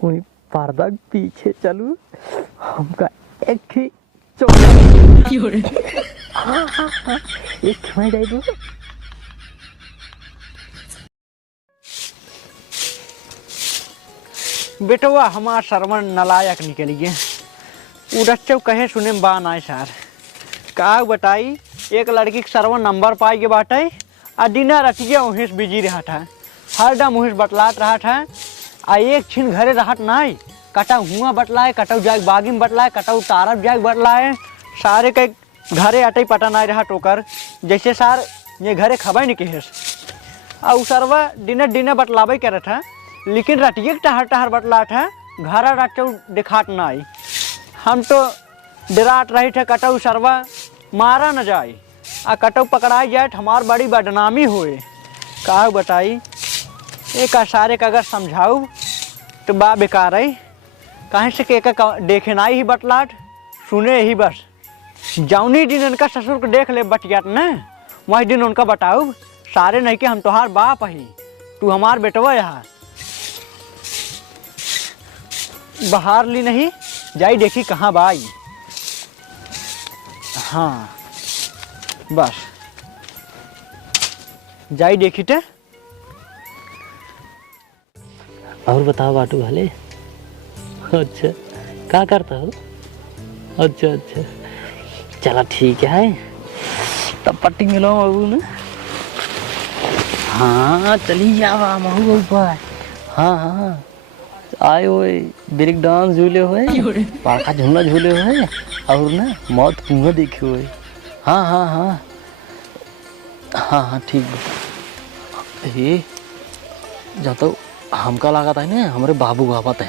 कोई पर्दा पीछे चलू हमका एक ही हाँ हाँ हाँ एक मिनट बेटवा हमार श्रवण नलायक निकल गए उड़च्चव कहे सुने बा ना सर का बताई एक लड़की के श्रवण नंबर पाई के बाटे आ दिना रतिया वहीं से बिजी रहा था हरदम वहीं से बतलात रहा था आ एक छिन घरे रहत नहीं कटा हुआ बतलाए कटौ जाग बागी में बतलाए कटौ तारब जाग बतलाए सारे के घरे अटई पता नहीं रहा टोकर जैसे सार ये घरे खबर नहीं केस आ सरवा दिने दिने बतलावे के रहा लेकिन रटिए टहर टहर बतला था घर रटौ दिखात नहीं हम तो डराट रहे थे कटौ सरवा मारा न जाए आ कटौ पकड़ाई जाए तो हमार बड़ी बदनामी होए का बताई एक सारे का अगर समझाऊ तो बा बेकार है कहीं से के देखे ना ही बतलाट सुने ही बस जौनी दिन उनका ससुर को देख ले बटियात न वही दिन उनका बताऊ सारे नहीं कि हम तोहार बाप ही तू हमार बेटवा यहाँ बाहर ली नहीं जाई देखी कहाँ बाई हाँ बस जाई देखी थे और बताओ बाटू भले अच्छा क्या करता हो अच्छा अच्छा चला ठीक है तब पट्टी मिलो बाबू ने हाँ चली जावा महू ऊपर हाँ हाँ आए हुए ब्रेक डांस झूले हुए पाखा झूला झूले हुए और ना मौत कुआं देखे हुए हाँ हाँ हाँ हाँ हाँ ठीक ये जब तो हमका लगा था ना हमारे बाबू बाबा था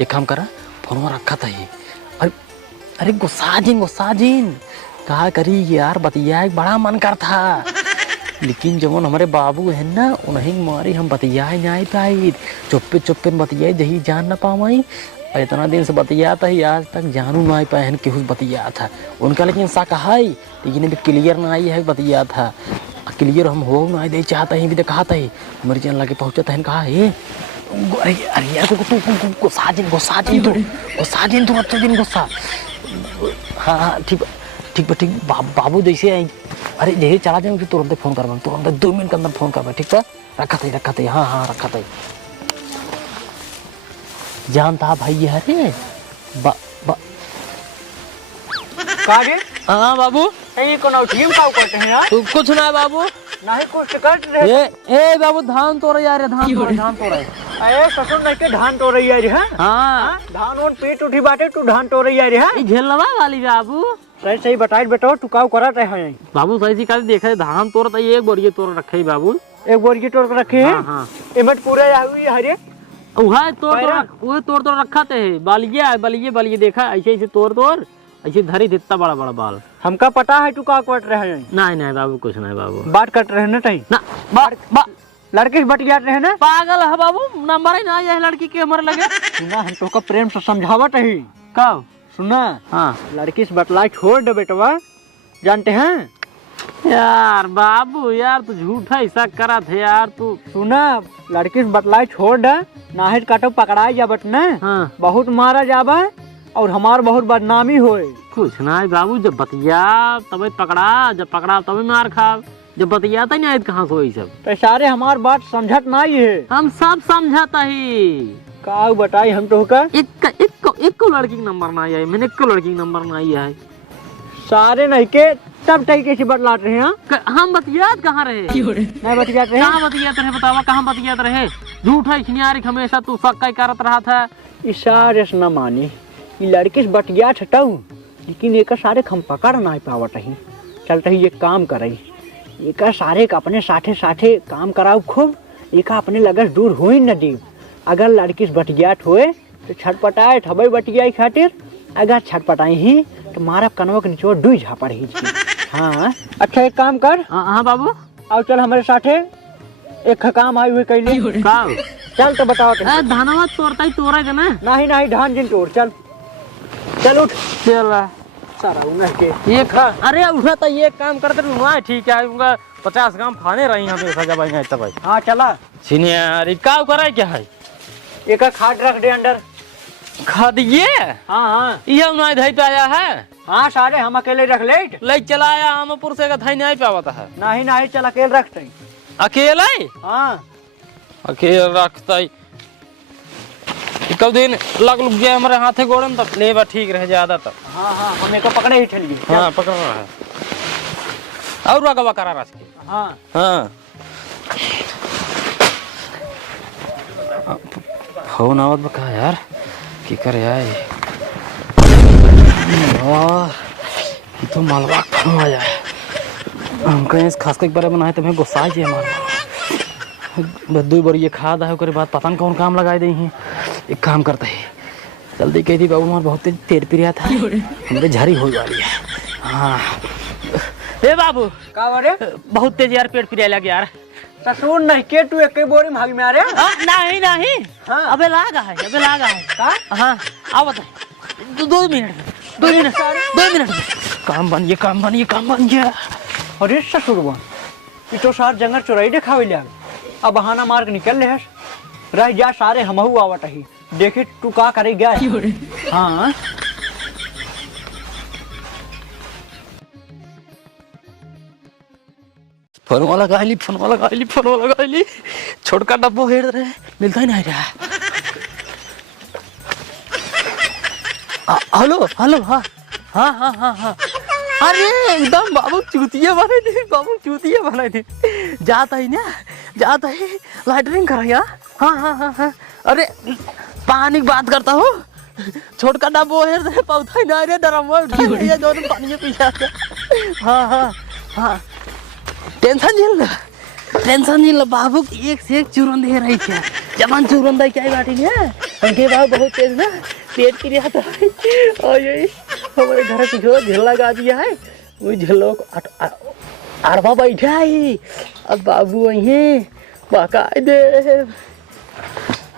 एक काम करा फोन रखा था ये अरे अरे गुस्सा जिन कहा करी यार बतिया बड़ा मन कर था लेकिन जब हमारे बाबू है ना उन्हें मारी हम बतियाए नहीं पाई चुप्पे बतियाए जही जान ना पावाई इतना दिन से बतियाता ही आज तक जानू ना आई पाए कि बतिया था उनका लेकिन सा कहा लेकिन अभी क्लियर ना आई है बतिया था क्लियर हम हो ना दे चाहता ही भी कहा था हमारे जान लगे पहुँचा था कहा है अरे अरे यार गुस्सा जिन तू अच्छा दिन गुस्सा हाँ हाँ ठीक बाबू जैसे आई अरे जैसे चला जाए मुझे तुरंत फोन करवा तुरंत 2 मिनट के अंदर फोन करवा ठीक है रखा था हाँ हाँ रखा था जानता भाई ये अरे हाँ बाबू ये कौन टीम का करते हैं यार कुछ ना बाबू नहीं कुछ कर रहे ए बाबू धान तोड़ यार धान तोड़ अरे ससुर नहीं के धान तोड़ रही है हाँ धान और पीट उठी बाटे तू धान तोड़ रही है झेलवा वाली बाबू सही बताई बेटा तू का करत है बाबू सही से देखे धान तोड़ता एक बोरिए तोड़ रखे बाबू एक बोरिए तोड़ के रखे है हाँ इमट पूरे आई हरे तोड़ रखा थे बलिए देखा ऐसे तोड़ ऐसे धरी थे इतना बड़ा बाल हमका पता है तू का कट रहे हैं नहीं बाबू कुछ नहीं बाबू बात कट रहे ना तई ना लड़के से बटिया रहे ना पागल है बाबू नंबर ही ना है लड़की के हमारे लगे सुना हम तो का प्रेम से समझावत ही कब सुना हाँ लड़की से बतला छोड़ दे बेटवा जानते हैं यार बाबू यार तू झूठा ऐसा करा थे यार तू सुना लड़की से बतला छोड़ दे ना काटो पकड़ाई जाबट ना हाँ बहुत मारा जाबा और हमार बहुत बदनामी होए कुछ ना बाबू जब बतिया तब पकड़ा जब पकड़ा तब मार खा जब बतियाता नहीं कहाँ से सब तो सारे हमार बात समझत नहीं है हम सब समझाता ही का बताई हम तो का एक लड़की का नंबर ना आई मैंने एक लड़की का नंबर ना आई है सारे नहीं के तब तरीके से बतलाते रहे हम बतियात कहाँ रहे नहीं बतियात रहे कहाँ बतियात रहे बतावा कहाँ बतियात रहे झूठा इछनियारी हमेशा तू सक्का करत रहा था इशारे से न मानी ये लड़के से बटिया छटाऊ लेकिन एक सारे हम पकड़ ना पावत ही चलते ही एक काम करई एक सारे का अपने साथे काम कराऊ खूब एक अपने लगस दूर हो ही न दी अगर लड़की से बटियात होए तो छटपटाए ठबई बटिया खातिर अगर छटपटाई ही तो मारा कनवा के निचोड़ डूई झापड़ ही हाँ अच्छा एक काम कर हाँ बाबू आओ चल हमारे साथे एक काम आई हुई कैले चल तो बताओ धानवा तोड़ता ही तोड़ा के ना नहीं धान जिन तोड़ चल उठ चल सारा के एक अरे उठा तो ये काम करते रहुआ ठीक है उनका 50 ग्राम फाने रही हमें सजा भाई नहीं तब हाँ चला सीनियर का करा क्या है एक खाट रख दे अंदर। खा दिए हाँ हाँ ये नहीं धई पे आया है। हाँ सारे हम अकेले रख ले चलाया आमपुर से का धई नहीं पे आवता है। नहीं नहीं चल अकेले रखते। अकेले हाँ अकेले रखता कब दिन लग लुक गया हमारे हाथे गोड़न तब ले बा ठीक रहे ज्यादा तब। हाँ हाँ हमें को पकड़े ही चलिए। हाँ पकड़ रहा है और रगवा करा रहा है। हाँ हाँ फोन आवत बका यार की करे यार तो मालवा फोन आया हम कहीं खास के बारे में बनाए तो मैं गुस्सा जी हमारा बद्दू बार ये खाद है उसके बाद पता नहीं कौन काम लगाए दे हैं। एक काम करते है जल्दी कही थी बाबू हमारा बहुत पेट पिरिया था हमने झारी हो वाली है। हाँ ए बाबू का बारे बहुत तेज यार पेट पिरिया लग यार। ससुर नहीं के तू एक बोरी भागी में आ रहे। नहीं नहीं हाँ। अबे लागा है का हाँ आओ बता 2 मिनट काम बन गया। अरे ससुर बन ये तो सार जंगल चोराई दिखावे ले अब बहाना मार के निकल रहे रह जा सारे हमहू आवत ही देखे तू का करे गया। हाँ फोन वाला गाली छोटका डब्बो हेड रहे मिलता ही नहीं रहा। हेलो हाँ हाँ हाँ हाँ हाँ अरे एकदम बाबू चूतिया बने थे जाता ही लाइटरिंग करा यार। हाँ अरे पानी की बात करता हूँ छोटका डब्बो हेड रहे पौधा ही नहीं रे डरम जो पानी में पीछे। हाँ टेंशन झेल बाबू एक से एक चूरन दे रही थी जवान चूरन दे क्या बाटी है उनके बाबू बहुत तेज ना पेट की रिया था और यही हमारे घर पीछे झेल लगा दिया है वही झेलो अरबा बैठा है अब बाबू वही बाकायदे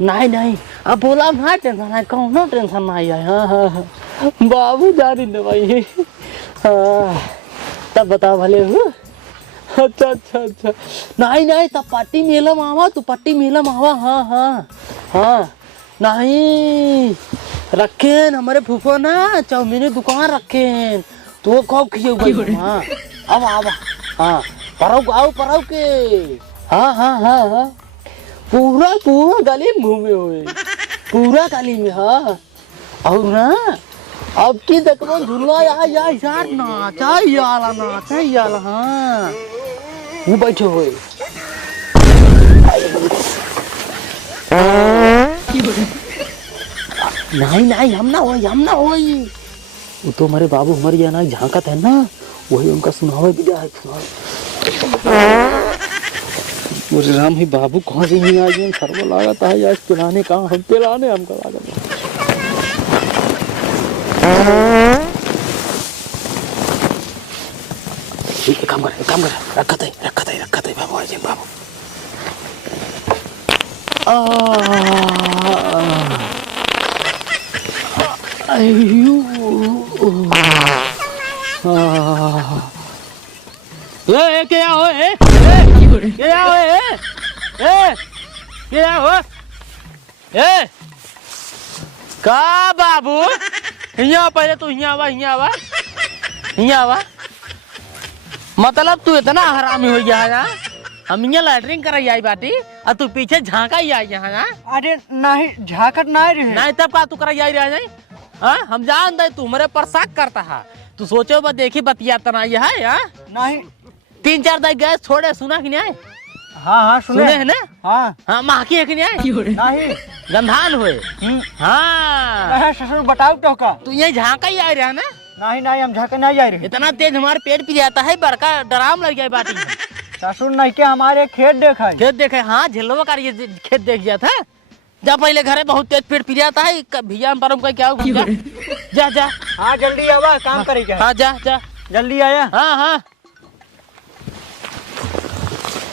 नहीं अब बोला ना टेंशन है कौन टेंशन नहीं है। हाँ बाबू जानी न भाई। हाँ तब बता भले हूँ। अच्छा नहीं तब पट्टी मेला मावा। हाँ नहीं रखे हमारे फूफो ना चाउमीन दुकान रखे तो कब खिए। हाँ अब हाँ परव के। हाँ पूरा गली में घूमे हुए पूरा गली में। हाँ और ना अब की देखो झूला यार नाचा याला। हाँ वो बैठे हुए नहीं हम ना हो वो तो हमारे बाबू हमारे यहाँ झांकत है ना वही उनका सुनावे विदा है। मुझे राम ही बाबू कहाँ से नहीं आई सर्व लागत है यार पिलाने कहाँ हम पिलाने हमका लागत ठीक है। काम कर रखा थे बाबू आज बाबू। क्या हो का बाबू यहाँ पहले तू यहाँ आवा मतलब तू इतना हरामी हो गया है ना हम यहाँ लैटरिंग कराई आई बाटी और तू पीछे झांका ही आई यहाँ। अरे नहीं झाकत नहीं तब का तू कराई आई रहा हाँ हम जान दे तू मेरे पर शक करता है तू सोचो बस देखी बतिया तना है यार नहीं 3-4 दिन गैस छोड़े सुना कि नहीं। हाँ सुने है ना। हाँ महकी है कि नहीं गंधान हुए। हाँ ससुर बताओ तो का तू ये झांका ही आ रहा है ना। नहीं हम झांका नहीं जा रहे इतना तेज हमारे पेट पी जाता है बड़का डराम लग गया बाटी। ससुर नहीं के हमारे खेत देखे। हाँ झेलवा का ये खेत देख गया था जा पहले घरे बहुत तेज पेट पी जाता है भैया परम का क्या हुआ जा। हाँ जल्दी आवा काम करेगा। हाँ जा जल्दी आया। हाँ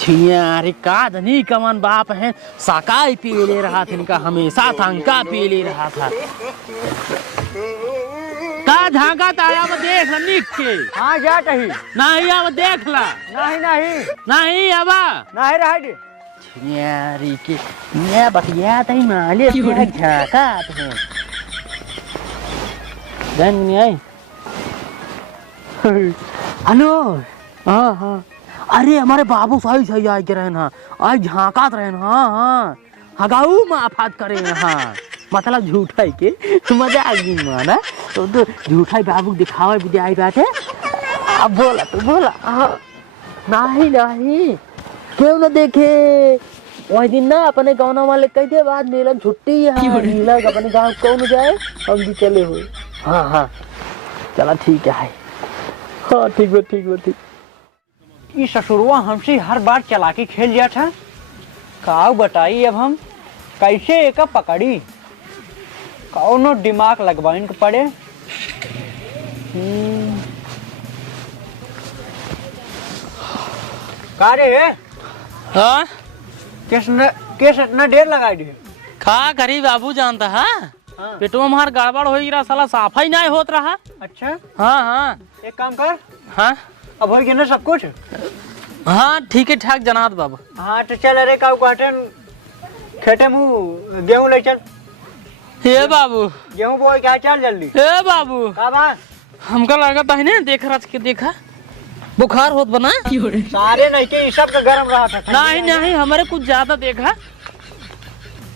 अरे का धनी कमान बाप है साकाई पी ले रहा था इनका हमेशा थंका पी ले रहा था का झांका ताया वो देख ला निक के। हाँ जा कही नहीं अब देख ला नहीं नहीं अब नहीं रहा दे यारी के मैं बतिया तई माले क्या झाका है गन नहीं आई। हेलो हाँ हाँ अरे हमारे बाबू सही सही आज रहे ना आज झाकात रहे हाँ हाँ हगाऊ माफात करे हाँ मतलब झूठा के मजा आ गई माना तो झूठा बाबू दिखावा भी आई बात है। अब बोला तो बोला नहीं नहीं क्यों ना देखे वही दिन ना अपने गाँव वाले कह दे बाद नीलम छुट्टी है नीलम अपने गाँव कौन जाए हम भी चले हुए हाँ हाँ चला ठीक है हाँ ठीक है ये ससुरवा हमसे हर बार चला के खेल जाता था काऊ बताई अब हम कैसे एक पकड़ी कौनो दिमाग लगवाइन के पड़े। का रे हाँ केस इतना देर लगाई दी खा करी बाबू जानता है हाँ। पेटवा मार गड़बड़ हो रहा साला साफा ही नहीं होत रहा। अच्छा हाँ हाँ एक काम कर हाँ अब हो गया ना सब कुछ। हाँ ठीक है ठाक जनाब बाबू। हाँ तो चल अरे काऊ काटन खेते मुँह गेहूँ ले चल। हे बाबू गेहूँ बोए क्या चल जल्दी। हे बाबू का बात हमका लगा था ना देख रच के देखा बुखार होत बना सारे नहीं के सब का गर्म रहा था नहीं हमारे कुछ ज्यादा देखा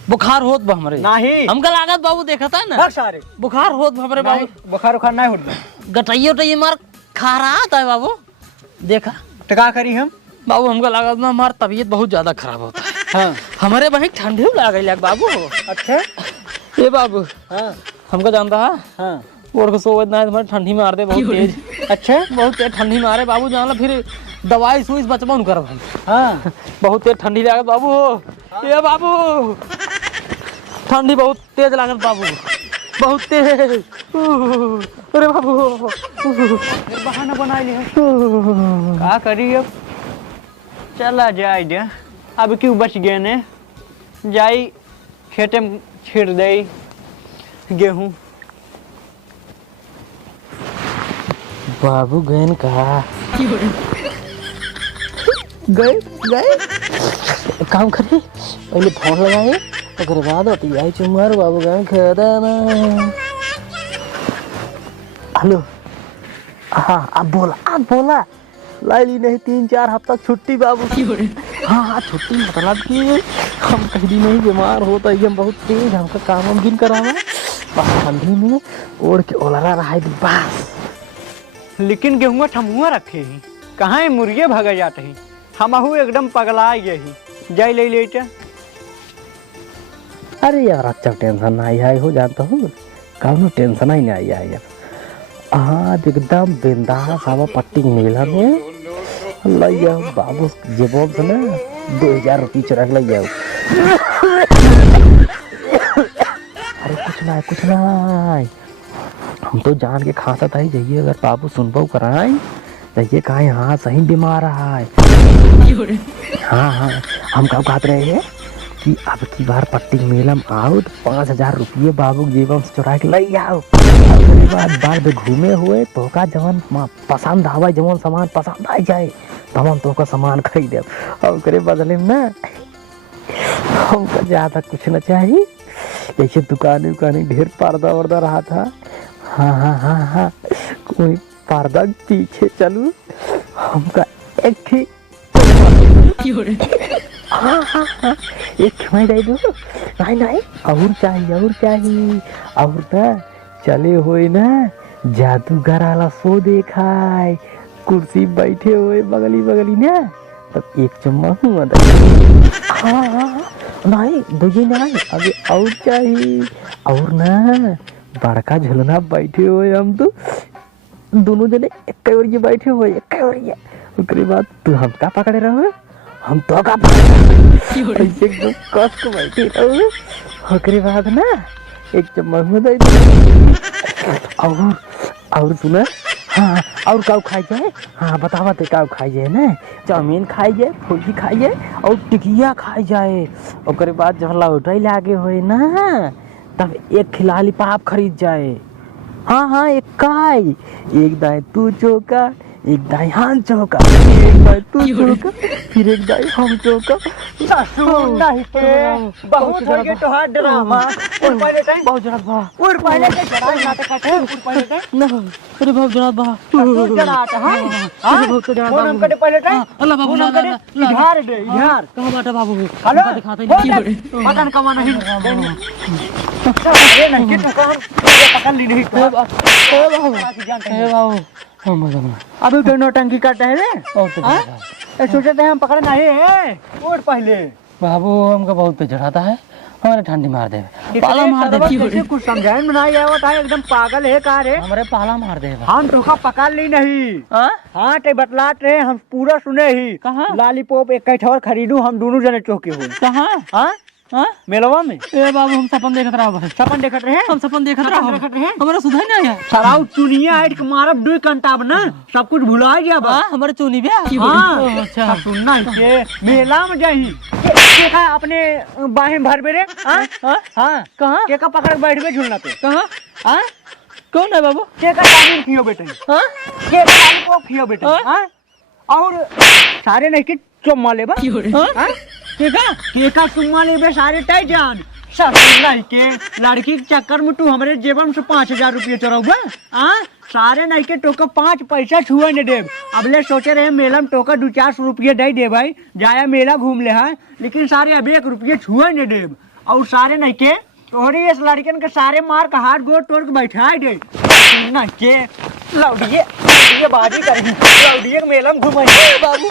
बुखार होत बा हमरे नहीं हमका लागत बाबू देखा था ना सारे बुखार होत बा हमरे बाबू बुखार उखार नहीं होता गटाइयो तो ये मार खा रहा था बाबू देखा तो क्या करी हम बाबू हमका लागत ना हमार तबीयत बहुत ज्यादा खराब होता है। हाँ हमारे वहीं ठंडी लग बाबू। अच्छा ये बाबू हाँ हमका जानता है हाँ और को सोवत ना तुम्हारे ठंडी मार दे बहुत तेज। अच्छा बहुत तेज ठंडी मारे बाबू जानला फिर दवाई सुई बचबन कर भाई हाँ बहुत तेज ठंडी लागत बाबू ये बाबू ठंडी बहुत तेज लागत बाबू बहुत तेज अरे बाबू बहाना बना लिया क्या करी अब चला जाए दे अब क्यों बच गए ने जाई खेते में छिड़ दे गेहूँ। बाबू गए कहा गए काम करे पहले फोन लगाए अगर बाद होती आई चुमार बाबू गए खेदा ना। हेलो हाँ अब बोला लाइली नहीं 3-4 हफ्ता छुट्टी बाबू हाँ छुट्टी मतलब कि हम कहीं नहीं बीमार होता एकदम बहुत तेज हमका काम गिन करावा बस ठंडी में ओढ़ के ओलरा रहा है बस। लेकिन गेहूँ ठमुआ रखे ही कहाँ है मुर्गे भगा जाते ही हमहू एकदम पगला गए ही जाई ले लेते। अरे यार अच्छा टेंशन नहीं आई हो जानता हूँ कौनो टेंशन ही नहीं आई यार आज एकदम बिंदास हवा पट्टी मेला में लैया बाबू जेबोब से ना 2000 रुपये चुराक लैया। अरे कुछ नहीं हम तो जान के खाता था ही जाइए अगर बाबू सुनबो कराए जाइए कहा हाँ सही बीमार रहा है। हाँ हम कब कहते रहे हैं कि अब की बार पट्टी मेला में आओ तो 5000 रुपये बाबू जेबम से चुरा के ले आओ। बाद घूमे हुए तो का जवन पसंद आवा जवन सामान पसंद आ जाए तो हम तो का सामान खरीदे और करे बदले में ना हमको ज्यादा कुछ न चाहिए जैसे दुकानें ढेर पर्दा वर्दा रहा था। हाँ कोई पर्दा पीछे चलू हमका एक ही हाँ एक मैं दे दू नहीं और चाहिए और ना चले हुए ना जादूगर वाला शो देखा है कुर्सी बैठे हुए बगली ना तब एक चम्मा हुआ हाँ नहीं बुझे नहीं अभी और चाहिए और ना बड़का झुलना बैठे हुए हम तो दोनों जने एक ओरिए बैठे हुए एक ओरिए उसके बाद तू हमका पकड़े रहो हम तो का पकड़े एकदम कस को बैठे रहो उसके बाद ना एक चम्मा हुआ दे और सुना हाँ और काऊ खाई जाए हाँ बतावा ते काऊ खाई जाए ना चाउमीन खाई जाए फुल्की खाई जाए और टिकिया खाई जाए और बाद जब लौटाई लागे हुए ना तब एक खिलाली पाप खरीद जाए। हाँ एक काय एक दाएं तू चौका एक दाई हम चौका, एक दाई तू चौका, फिर एक दाई हम चौका। ससुर नहीं के बहुत हो गए तो हाथ ड्रामा उड़ पहले टाइम बहुत जरा बा उड़ पहले के चढ़ा नाटक है उड़ पहले टाइम ना, अरे बहुत जरा बा ससुर जनात हां हां बहुत जरा फोन हम करे पहले टाइम अल्लाह बाबू ला ला इधर दे इधर कहां बाटा बाबू हेलो दिखाते नहीं पता कमा नहीं अरे नहीं दुकान पकड़ ली नहीं तो ए बाबू हम मजा अभी तो नौटंकी करते हैं रे और तो ए सोचते हैं हम पकड़ नहीं है उड़ पहले बाबू हमका बहुत पे चढ़ाता है, हमारे ठंडी मार दे, पाला मार दे, कैसे कुछ समझाए में नहीं आवत है एकदम पागल है का रे हमारे पाला मार दे। हम तो का पकड़ ली नहीं हां हाँ ते बतलात रहे हम पूरा सुने ही कहाँ? लॉलीपॉप एक कैठौर खरीदू हम दोनों जने चौके हुए कहां हाँ हां मेलवा में ए बाबू हम सपन देखत रहा, सपन देखत रहे हम सपन देखत सपन रहा, देखत रहे हमारा सुधाई नहीं है। सराउ चुनिया हाइट के मारब 2 घंटा ना सब कुछ भुला गया बा हां हमारे चुनी बे हाँ अच्छा सब सुनना के मेला में जाही के का अपने बाहें भर बेरे हाँ हाँ कहां के का पकड़ बैठ बे झूलना पे कहां हाँ कौन है बाबू के का तालीम कियो बेटे हां के का लॉलीपॉप कियो बेटे हाँ? हाँ और सारे नहीं के चुम्मा लेबा हाँ केका सुम्मा लेबे सारे टाइ जान ससुर नहीं के लड़की के चक्कर में तू हमारे जेबम से 5000 रुपये चोरौबा हाँ सारे नहीं के टोका 5 पैसा छुआ ने देव अबले सोचे रहे मेला में टोका 200-400 रुपये दे दे भाई जाया मेला घूम ले है लेकिन सारे अब 1 रुपये छुआ ने देव और सारे नहीं के तोहरी इस लड़कन के सारे मार का हाथ गोड़ तोड़ के बैठा दे नहीं के लौडिये बाजी करेंगे लौडिये के मेला में घुमाएंगे बाबू